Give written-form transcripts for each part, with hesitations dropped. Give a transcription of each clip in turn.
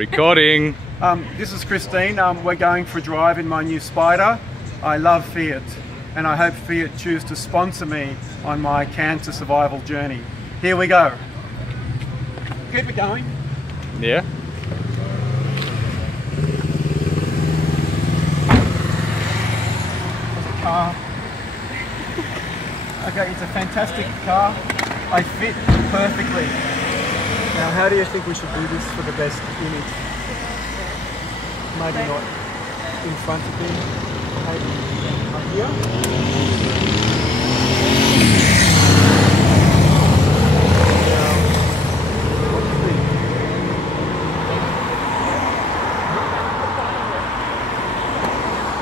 Recording. This is Christine. We're going for a drive in my new Spyder. I love Fiat, and I hope Fiat choose to sponsor me on my cancer survival journey. Here we go. Keep it going. Yeah. There's a car. Okay, it's a fantastic car. I fit perfectly. Now, how do you think we should do this for the best image? Maybe not in front of him, maybe up here. What do you think?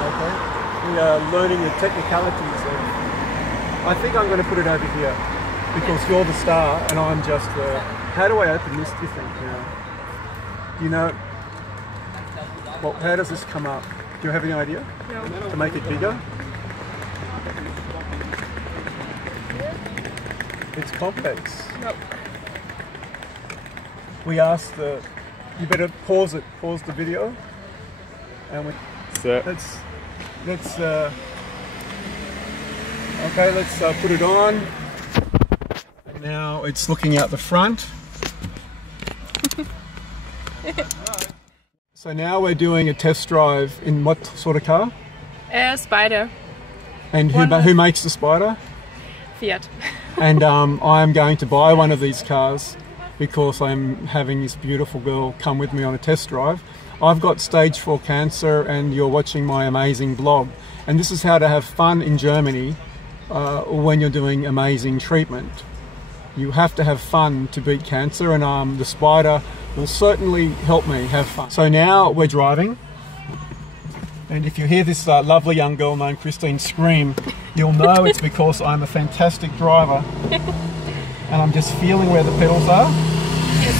Okay, we are learning the technicalities of... I think I'm going to put it over here because you're the star and I'm just the... How do I open this, do you think, now? You know, well, how does this come up? Do you have any idea? No. To make it bigger? It's complex. No. We asked the... You better pause it, pause the video. And we... So, okay, let's put it on. Now it's looking out the front. So now we're doing a test drive in what sort of car? Spyder. And who makes the Spyder? Fiat. And I'm going to buy one of these cars because I'm having this beautiful girl come with me on a test drive. I've got stage 4 cancer and you're watching my amazing blog. And this is how to have fun in Germany when you're doing amazing treatment. You have to have fun to beat cancer, and the Spyder will certainly help me have fun. So now we're driving, and if you hear this lovely young girl named Christine scream, you'll know it's because I'm a fantastic driver, and I'm just feeling where the pedals are. Yes.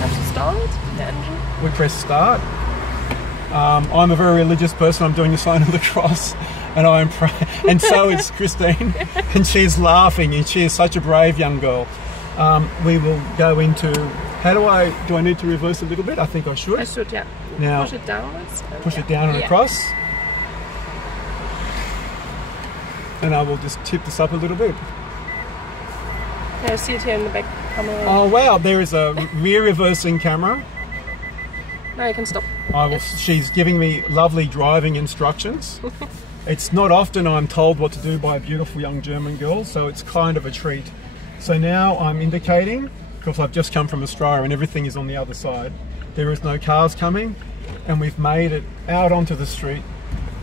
Have to start the engine. We press start. I'm a very religious person. I'm doing the sign of the cross, and I'm praying, and so is Christine, and she's laughing, and she is such a brave young girl. We will go into, do I need to reverse a little bit? I think I should. I should, yeah. Now, push it downwards. Push it down and across. And I will just tip this up a little bit. Yeah, I see it here in the back camera. Oh wow, there is a rear reversing camera. Now you can stop. She's giving me lovely driving instructions. It's not often I'm told what to do by a beautiful young German girl, so it's kind of a treat. So now I'm indicating, because I've just come from Australia and everything is on the other side. There is no cars coming, and we've made it out onto the street.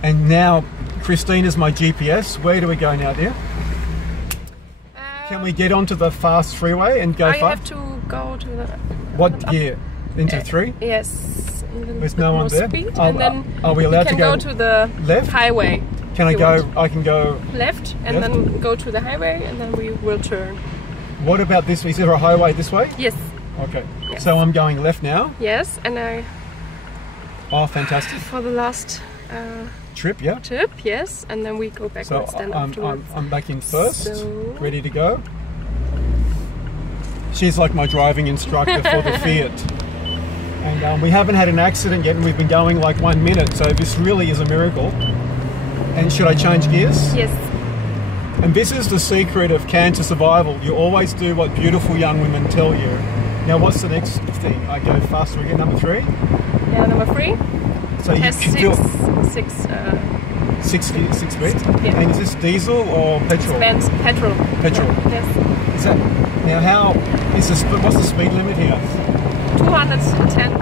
And now Christine is my GPS. Where do we go now, dear? Can we get onto the fast freeway and go fast? I have to go to the... What gear? Into 3? Yes. There's no one there? Speed, and then are we allowed you can to go to the left? highway. Can I go? I can go left, and left? then go to the highway, and then we will turn. What about this? Is there a highway this way? Yes. Okay. Yes. So I'm going left now? Yes, and I... Oh, fantastic. For the last... Trip, yeah? Trip, yes, and then we go backwards then afterwards. I'm back in first, So... ready to go. She's like my driving instructor for the Fiat. And we haven't had an accident yet, and we've been going like 1 minute, so this really is a miracle. And should I change gears? Yes. And this is the secret of cancer survival. You always do what beautiful young women tell you. Now what's the next thing? I go faster again, number 3? Yeah, number 3. So you Test can do 6 speeds? Yeah. And is this diesel or petrol? It's petrol. Petrol. Yes. Is that, now how, what's the speed limit here? 210.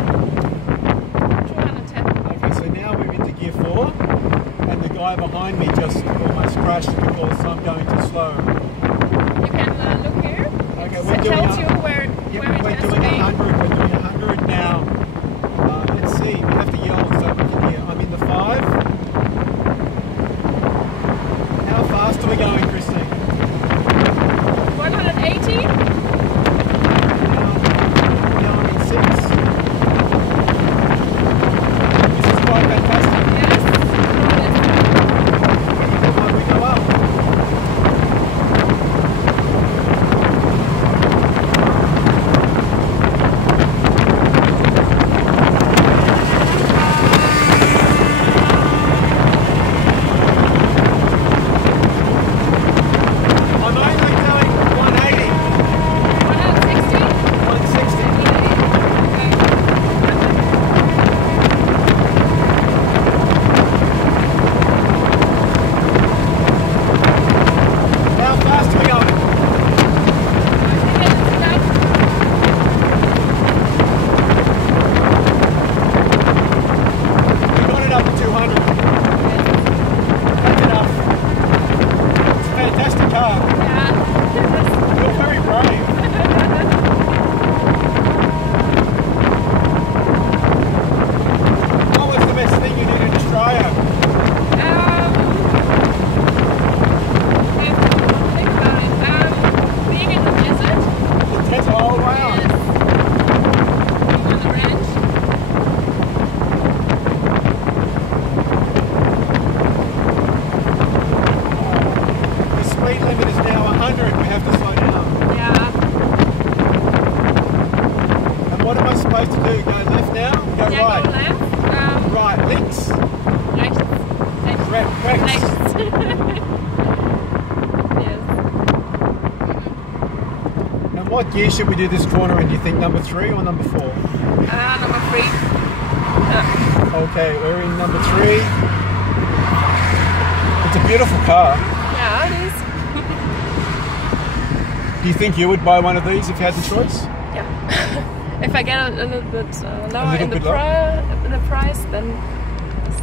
210. Okay, so now we're into gear 4, and the guy behind me just almost crashed because I'm going too slow. You can look here. Okay, It we're doing tells you where it we're has doing to be. 100. We're doing 100 now. Let's see. We have to yell so we can hear. I'm in the 5. How fast are we going, Christine? 180. Now I'm in 6. This is quite fantastic. Yes. Every time we go up. do? Go left now? Go Yeah, right? go left. Right, links? Rechts. Rechts. Rechts. Rechts. Yes. And what gear should we do this corner in? Do you think number 3 or number 4? Number 3. Okay, we're in number 3. It's a beautiful car. Yeah, it is. Do you think you would buy one of these if you had the choice? Yeah. If I get a little bit lower in the price, then yes.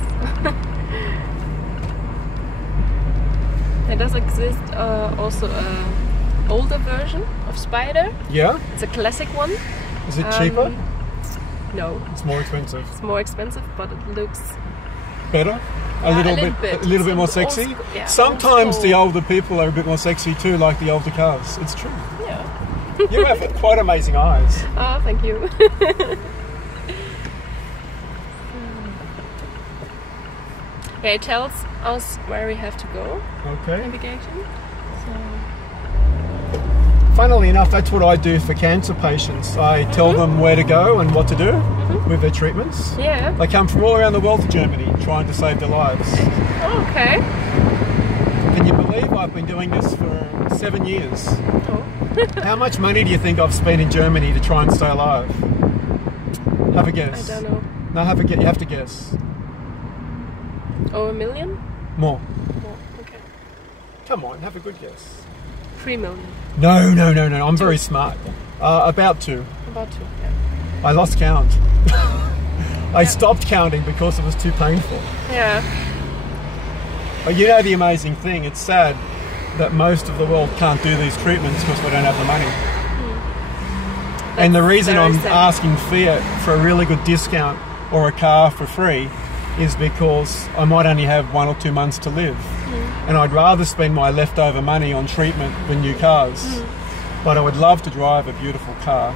There does exist also an older version of Spyder. Yeah? It's a classic one. Is it cheaper? No. It's more expensive. It's more expensive, but it looks better? A little bit more sexy? Yeah, sometimes the older people are a bit more sexy too, like the older cars. It's true. Yeah. You have quite amazing eyes. Oh, thank you. Okay, it tells us where we have to go. Okay. Navigation. Funnily enough, that's what I do for cancer patients. I tell them where to go and what to do with their treatments. Yeah. They come from all around the world to Germany trying to save their lives. Okay. Can you believe I've been doing this for 7 years? Oh. How much money do you think I've spent in Germany to try and stay alive? Have a guess. I don't know. No, have a guess. You have to guess. Oh, 1 million? More. More. Okay. Come on, have a good guess. 3 million. No. I'm very smart. About 2. About 2. Yeah. I lost count. I stopped counting because it was too painful. Yeah. But you know the amazing thing, it's sad that most of the world can't do these treatments because we don't have the money. And the reason I'm asking Fiat for a really good discount or a car for free is because I might only have 1 or 2 months to live. And I'd rather spend my leftover money on treatment than new cars. But I would love to drive a beautiful car.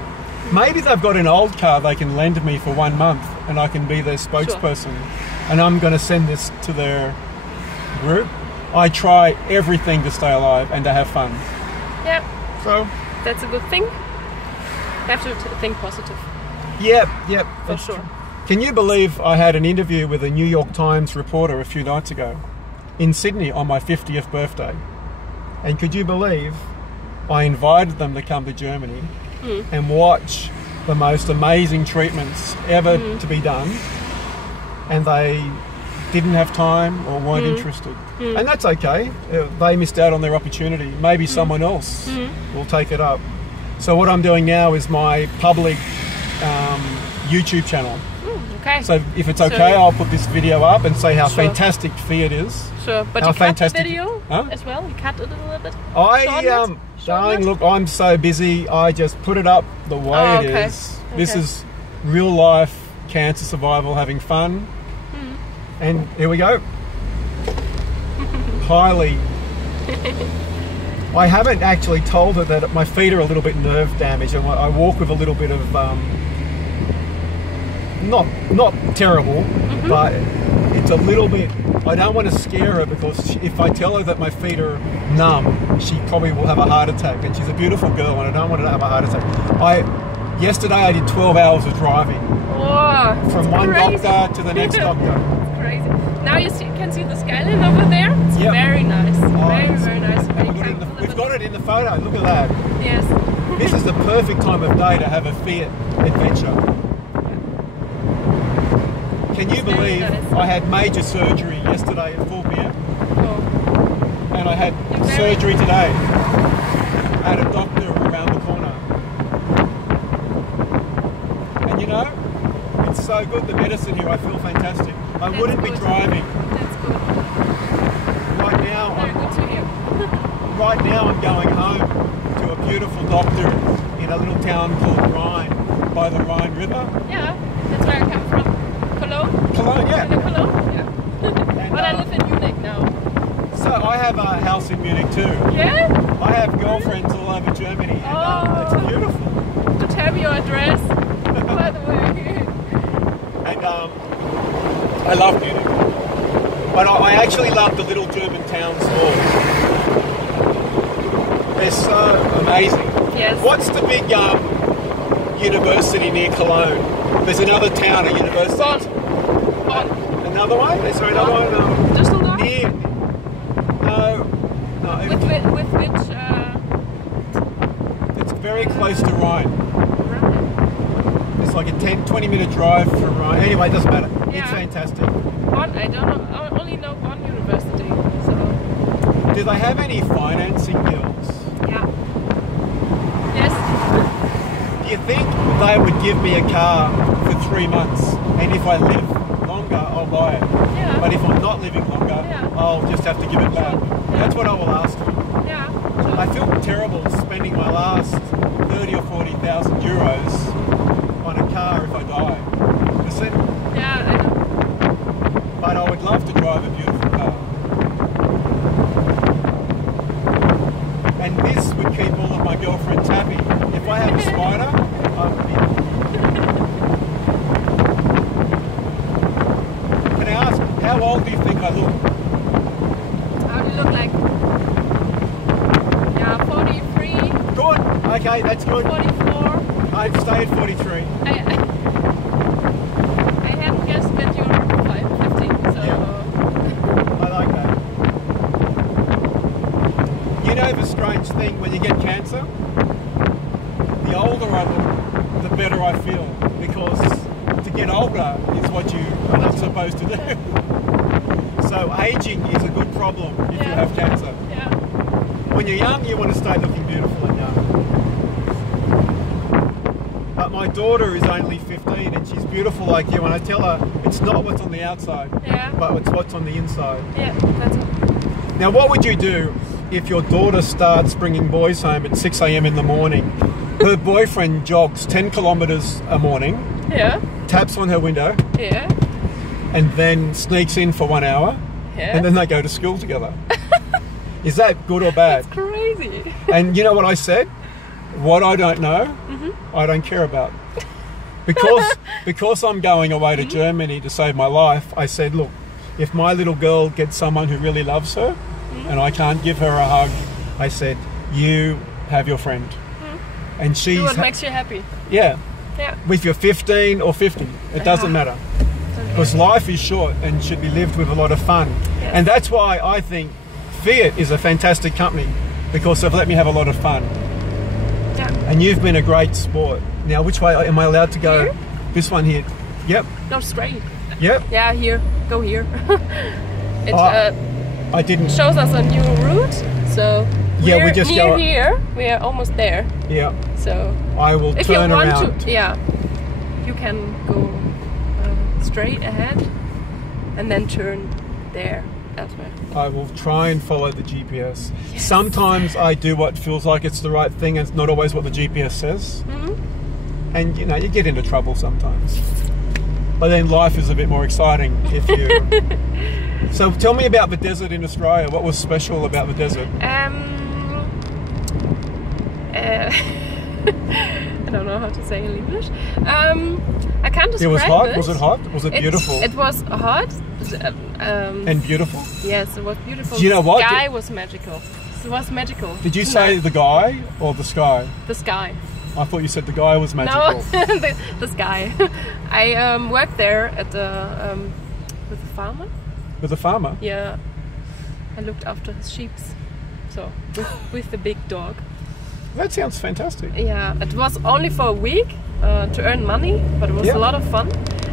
Maybe they've got an old car they can lend me for 1 month and I can be their spokesperson. Sure. And I'm going to send this to their group. I try everything to stay alive and to have fun. Yeah. So that's a good thing. You have to think positive. Yep. For sure. True. Can you believe I had an interview with a New York Times reporter a few nights ago in Sydney on my 50th birthday? And could you believe I invited them to come to Germany and watch the most amazing treatments ever to be done, and they didn't have time or weren't interested. And that's okay. They missed out on their opportunity. Maybe someone else will take it up. So what I'm doing now is my public YouTube channel. Okay. So if it's okay, I'll put this video up and say how fantastic Fiat is. Sure, but you cut the video as well? You cut it a little bit? Darling, look, I'm so busy. I just put it up the way it is. This is real life cancer survival, having fun. And here we go. Highly. I haven't actually told her that my feet are a little bit nerve damaged and I walk with a little bit of not terrible, but it's a little bit. I don't want to scare her because if I tell her that my feet are numb, she probably will have a heart attack. And she's a beautiful girl, and I don't want her to have a heart attack. Yesterday I did 12 hours of driving. Whoa, from one doctor to the next doctor. It's crazy. Now you can see the skyline over there. It's very nice. Very nice. We've got it in the photo. Look at that. Yes. This is the perfect time of day to have a Fiat adventure. Can you believe I had major surgery yesterday at 4 p.m? Oh. And I had surgery today at a doctor around the corner. And you know, it's so good, the medicine here, I feel fantastic. I wouldn't be driving. That's good. Right now, very good to hear. Right now I'm going home to a beautiful doctor in a little town called Rhine, by the Rhine River. Yeah, that's where I come from. Cologne? Cologne, yeah. Cologne? Yeah. But I live in Munich now. So I have a house in Munich too. Yeah? I have girlfriends all over Germany, and it's beautiful. To tell me your address, by the way. And I love Munich. But I actually love the little German towns more. They're so amazing. Yes. What's the big university near Cologne? There's another town, a university. Bonn. Another one? Is there another one? Düsseldorf? Near. No. With which? It's very close to Rhine. Right. It's like a 10-20 minute drive from Rhine. Anyway, it doesn't matter. Yeah. It's fantastic. Bonn, I don't know. I only know Bonn University. So. Do they have any financing deals? Yeah. Yes. Do you think they would give me a car for 3 months? And if I live longer, I'll buy it. Yeah. But if I'm not living longer, Yeah. I'll just have to give it back. That's what I will ask for. Yeah. I feel terrible spending my last 30 or 40,000 euros on a car if I die. Listen, Yeah, I know. but I would love to drive a beautiful car. And this would keep all of my girlfriends happy. If I have a Spyder, I would be. Can I ask, how old do you think I look? How do you look like? Yeah, 43, Good. Okay, that's good. 44. I'd stay at 43. I hadn't guessed that you're 50, so. I like that. You know the strange thing when you get cancer? The older I look, the better I feel. Because to get older is what you are not supposed to do. So aging is a good problem if you have cancer. Yeah. When you're young, you want to stay looking beautiful and young. But my daughter is only 15 and she's beautiful like you, and I tell her it's not what's on the outside, Yeah. but it's what's on the inside. Yeah, that's it. Now, what would you do if your daughter starts bringing boys home at 6 a.m. in the morning? Her boyfriend jogs 10 kilometres a morning, Yeah. taps on her window, Yeah. and then sneaks in for 1 hour, Yeah. and then they go to school together. Is that good or bad? It's crazy. And you know what I said? What I don't know, I don't care about. Because I'm going away to Germany to save my life, I said, look, if my little girl gets someone who really loves her and I can't give her a hug, I said, you have your friend. And she's... Do what makes you happy. Yeah. Yeah. If you're 15 or 50, it doesn't matter. Because life is short and should be lived with a lot of fun. Yes. And that's why I think Fiat is a fantastic company, because they've let me have a lot of fun. Yeah. And you've been a great sport. Now, which way am I allowed to go? Here? This one here. Yep. No, straight. Yep. Yeah, here. Go here. It I didn't. shows us a new route. So Yeah, we we're just near go. here. We are almost there. Yeah. So I will if you turn want around. to, yeah, you can go straight ahead and then turn there. Elsewhere. I will try and follow the GPS. Sometimes I do what feels like it's the right thing, and it's not always what the GPS says. And you know, you get into trouble sometimes. But then life is a bit more exciting if you. So tell me about the desert in Australia. What was special about the desert? I don't know how to say in English. I can't describe it. It was hot. Was it hot? Was it beautiful? It was hot. And beautiful. Yes, it was beautiful. Do you know what? The sky was magical. It was magical. Did you say the guy or the sky? The sky. I thought you said the guy was magical. No, the sky. I worked there at with a farmer. With a farmer? Yeah. I looked after his sheep. So with the big dog. That sounds fantastic. Yeah, it was only for a week to earn money, but it was a lot of fun.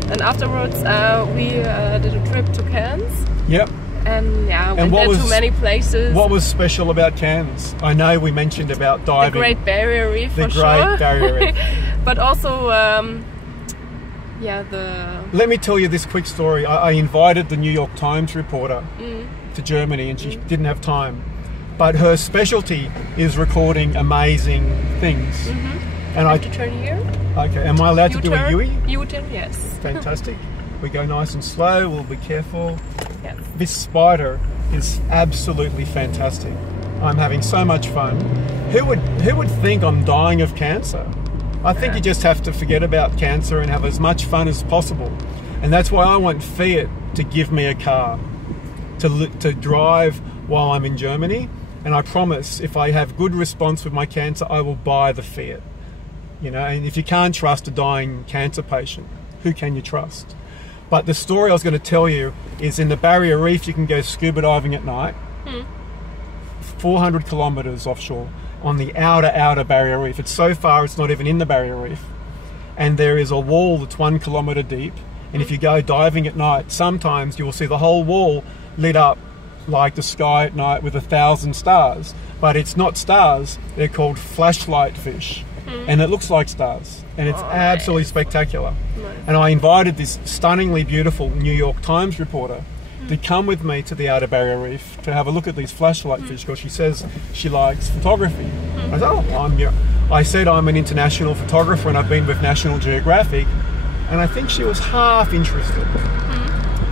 And afterwards, we did a trip to Cairns. Yep. And yeah, And went there to many places. What was special about Cairns? I know we mentioned about diving. The Great Barrier Reef, for sure. The Great Barrier Reef. But also, yeah, the... Let me tell you this quick story. I invited the New York Times reporter to Germany, and she didn't have time. But her specialty is recording amazing things. And I have to turn here. Okay, am I allowed to do a U-turn? U-turn, yes. Fantastic. We go nice and slow, we'll be careful. Yes. This Spyder is absolutely fantastic. I'm having so much fun. Who would think I'm dying of cancer? I think you just have to forget about cancer and have as much fun as possible. And that's why I want Fiat to give me a car to drive while I'm in Germany. And I promise, if I have good response with my cancer, I will buy the Fiat. You know, and if you can't trust a dying cancer patient, who can you trust? But the story I was going to tell you is in the Barrier Reef, you can go scuba diving at night, 400 kilometres offshore, on the outer Barrier Reef. It's so far it's not even in the Barrier Reef. And there is a wall that's 1 kilometre deep. And if you go diving at night, sometimes you will see the whole wall lit up like the sky at night with 1,000 stars. But it's not stars, they're called flashlight fish. And it looks like stars. And it's absolutely spectacular. Nice. And I invited this stunningly beautiful New York Times reporter to come with me to the Outer Barrier Reef to have a look at these flashlight fish, because she says she likes photography. I said, I said I'm an international photographer and I've been with National Geographic, and I think she was half interested.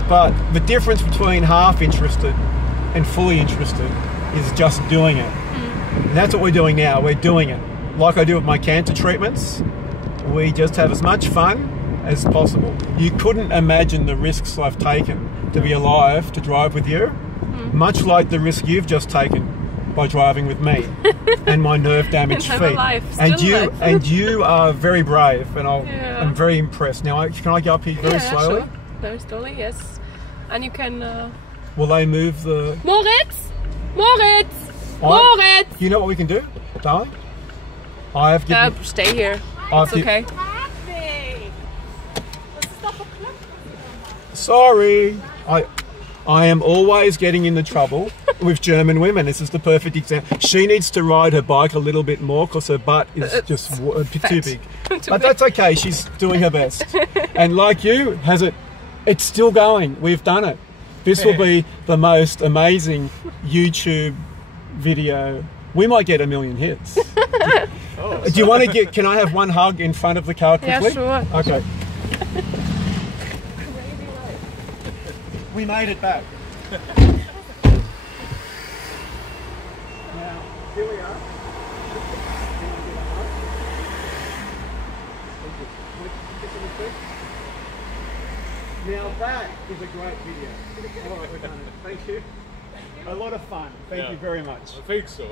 But the difference between half interested and fully interested is just doing it. And that's what we're doing now. We're doing it. Like I do with my cancer treatments, we just have as much fun as possible. You couldn't imagine the risks I've taken to be alive, to drive with you, much like the risk you've just taken by driving with me and my nerve damaged feet. And you are very brave, and I'm very impressed. Now, can I go up here very slowly? Sure. Very slowly, yes. And you can... Will they move the... Moritz! Moritz! Moritz! You know what we can do, darling? I have given... stay here. It's okay. Sorry. I am always getting into trouble with German women. This is the perfect example. She needs to ride her bike a little bit more because her butt is just too big. But that's okay. She's doing her best. And like you, it's still going. We've done it. This will be the most amazing YouTube video. We might get 1 million hits. Do you want to get... Can I have one hug in front of the car quickly? Yeah, sure. Okay. We made it back. Now, here we are. Now that is a great video. All right, we've done it. Thank you. A lot of fun. Thank you very much. I think so.